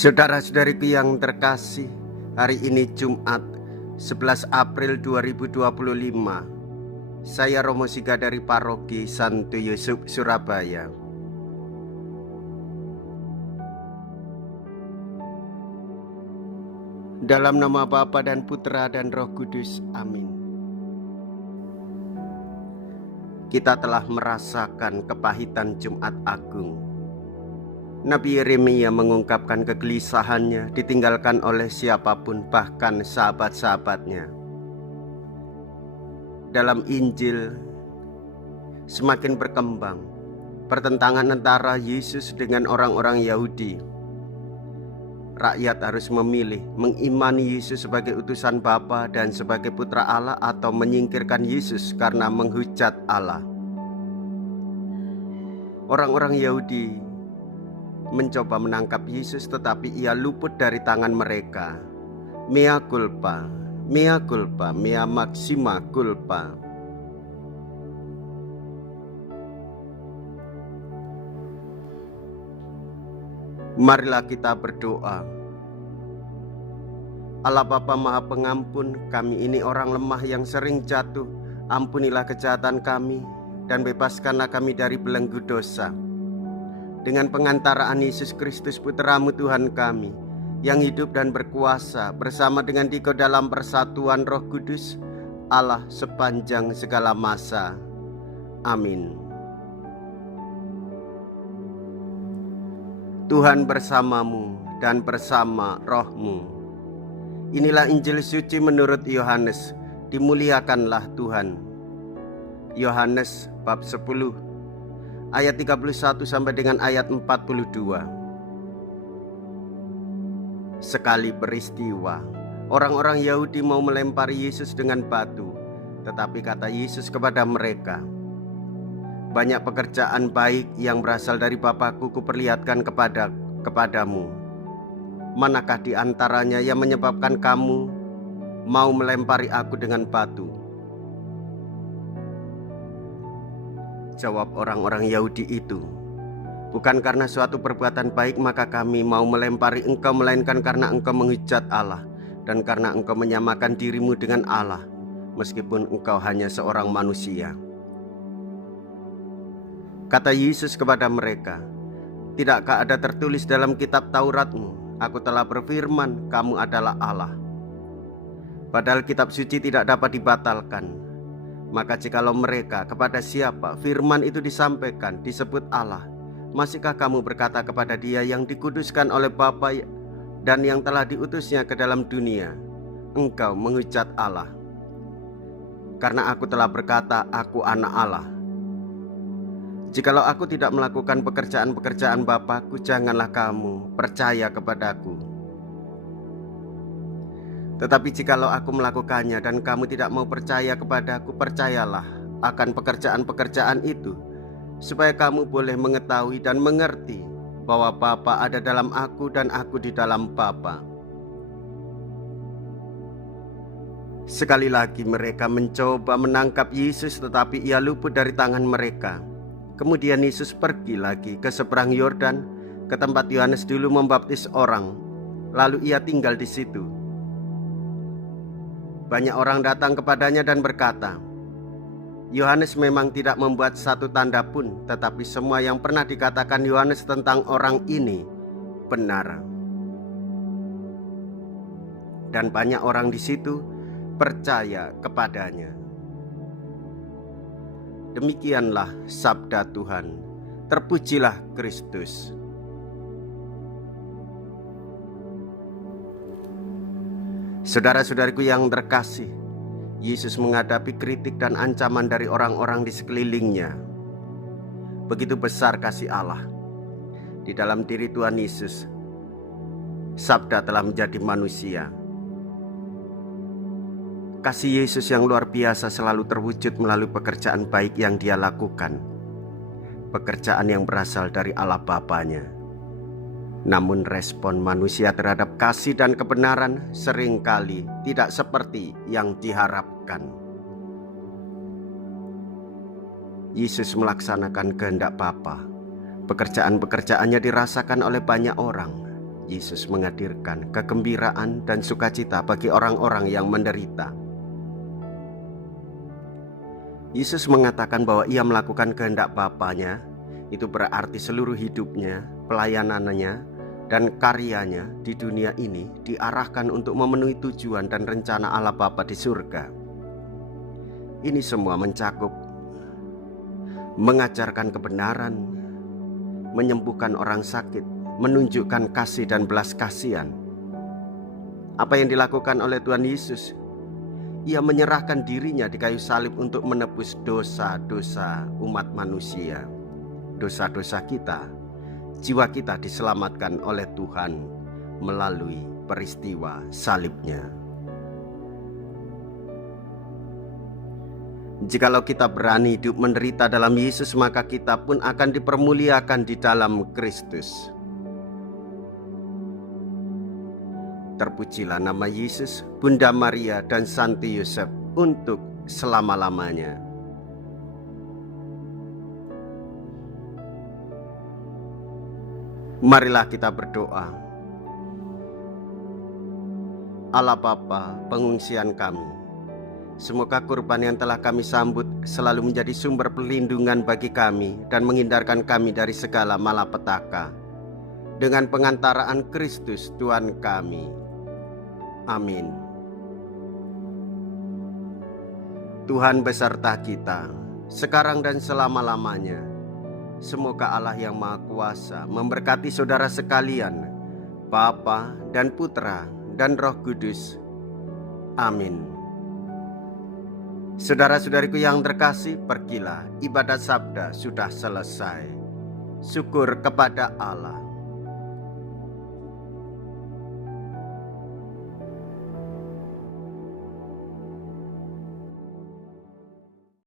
Saudara-saudariku yang terkasih, hari ini Jumat 11 April 2025. Saya Romo Siga dari Paroki Santo Yusuf, Surabaya. Dalam nama Bapa dan Putra dan Roh Kudus, amin. Kita telah merasakan kepahitan Jumat Agung. Nabi Yeremia mengungkapkan kegelisahannya ditinggalkan oleh siapapun, bahkan sahabat-sahabatnya. Dalam Injil semakin berkembang pertentangan antara Yesus dengan orang-orang Yahudi. Rakyat harus memilih mengimani Yesus sebagai utusan Bapa dan sebagai putra Allah, atau menyingkirkan Yesus karena menghujat Allah. Orang-orang Yahudi mencoba menangkap Yesus, tetapi ia luput dari tangan mereka. Mea culpa, mea culpa, mea maxima culpa. Marilah kita berdoa. Allah Bapa Maha Pengampun, kami ini orang lemah yang sering jatuh. Ampunilah kejahatan kami dan bebaskanlah kami dari belenggu dosa. Dengan pengantaraan Yesus Kristus Putra-Mu Tuhan kami, yang hidup dan berkuasa bersama dengan Dikau dalam persatuan Roh Kudus, Allah sepanjang segala masa. Amin. Tuhan bersamamu dan bersama rohmu. Inilah Injil suci menurut Yohanes. Dimuliakanlah Tuhan. Yohanes bab 10 ayat 31 sampai dengan ayat 42. Sekali peristiwa, orang-orang Yahudi mau melempari Yesus dengan batu, tetapi kata Yesus kepada mereka, "Banyak pekerjaan baik yang berasal dari Bapa-Ku kuperlihatkan kepadamu. Manakah di antaranya yang menyebabkan kamu mau melempari Aku dengan batu?" Jawab orang-orang Yahudi itu, "Bukan karena suatu perbuatan baik maka kami mau melempari engkau, melainkan karena engkau menghujat Allah dan karena engkau menyamakan dirimu dengan Allah, meskipun engkau hanya seorang manusia." Kata Yesus kepada mereka, "Tidakkah ada tertulis dalam kitab Tauratmu, Aku telah berfirman, kamu adalah Allah?" Padahal kitab suci tidak dapat dibatalkan. Maka jikalau mereka kepada siapa firman itu disampaikan disebut Allah, masihkah kamu berkata kepada Dia yang dikuduskan oleh Bapa dan yang telah diutusnya ke dalam dunia, engkau menghujat Allah? Karena Aku telah berkata, Aku anak Allah. Jikalau Aku tidak melakukan pekerjaan-pekerjaan Bapa-Ku, janganlah kamu percaya kepadaku. Tetapi jikalau Aku melakukannya dan kamu tidak mau percaya kepada-Ku, percayalah akan pekerjaan-pekerjaan itu, supaya kamu boleh mengetahui dan mengerti bahwa Bapa ada dalam Aku dan Aku di dalam Bapa. Sekali lagi mereka mencoba menangkap Yesus, tetapi Ia luput dari tangan mereka. Kemudian Yesus pergi lagi ke seberang Yordan, ke tempat Yohanes dulu membaptis orang. Lalu Ia tinggal di situ. Banyak orang datang kepadanya dan berkata, "Yohanes memang tidak membuat satu tanda pun, tetapi semua yang pernah dikatakan Yohanes tentang orang ini benar." Dan banyak orang di situ percaya kepadanya. Demikianlah sabda Tuhan. Terpujilah Kristus. Saudara-saudariku yang terkasih, Yesus menghadapi kritik dan ancaman dari orang-orang di sekelilingnya. Begitu besar kasih Allah di dalam diri Tuhan Yesus. Sabda telah menjadi manusia. Kasih Yesus yang luar biasa selalu terwujud melalui pekerjaan baik yang Dia lakukan, pekerjaan yang berasal dari Allah Bapanya. Namun respon manusia terhadap kasih dan kebenaran seringkali tidak seperti yang diharapkan. Yesus melaksanakan kehendak Bapa. Pekerjaan-pekerjaannya dirasakan oleh banyak orang. Yesus menghadirkan kegembiraan dan sukacita bagi orang-orang yang menderita. Yesus mengatakan bahwa ia melakukan kehendak Bapanya. Itu berarti seluruh hidupnya, pelayanannya, dan karyanya di dunia ini diarahkan untuk memenuhi tujuan dan rencana Allah Bapa di surga. Ini semua mencakup mengajarkan kebenaran, menyembuhkan orang sakit, menunjukkan kasih dan belas kasihan. Apa yang dilakukan oleh Tuhan Yesus? Ia menyerahkan dirinya di kayu salib untuk menebus dosa-dosa umat manusia. Dosa-dosa kita, jiwa kita diselamatkan oleh Tuhan melalui peristiwa salibnya. Jikalau kita berani hidup menderita dalam Yesus, maka kita pun akan dipermuliakan di dalam Kristus. Terpujilah nama Yesus, Bunda Maria, dan Santi Yosef untuk selama-lamanya. Marilah kita berdoa. Allah Bapa, pengungsian kami, semoga kurban yang telah kami sambut selalu menjadi sumber perlindungan bagi kami dan menghindarkan kami dari segala malapetaka. Dengan pengantaraan Kristus Tuhan kami. Amin. Tuhan beserta kita, sekarang dan selama-lamanya. Semoga Allah yang Maha Kuasa memberkati saudara sekalian, Bapa dan Putra dan Roh Kudus. Amin. Saudara-saudariku yang terkasih, pergilah, ibadat sabda sudah selesai. Syukur kepada Allah.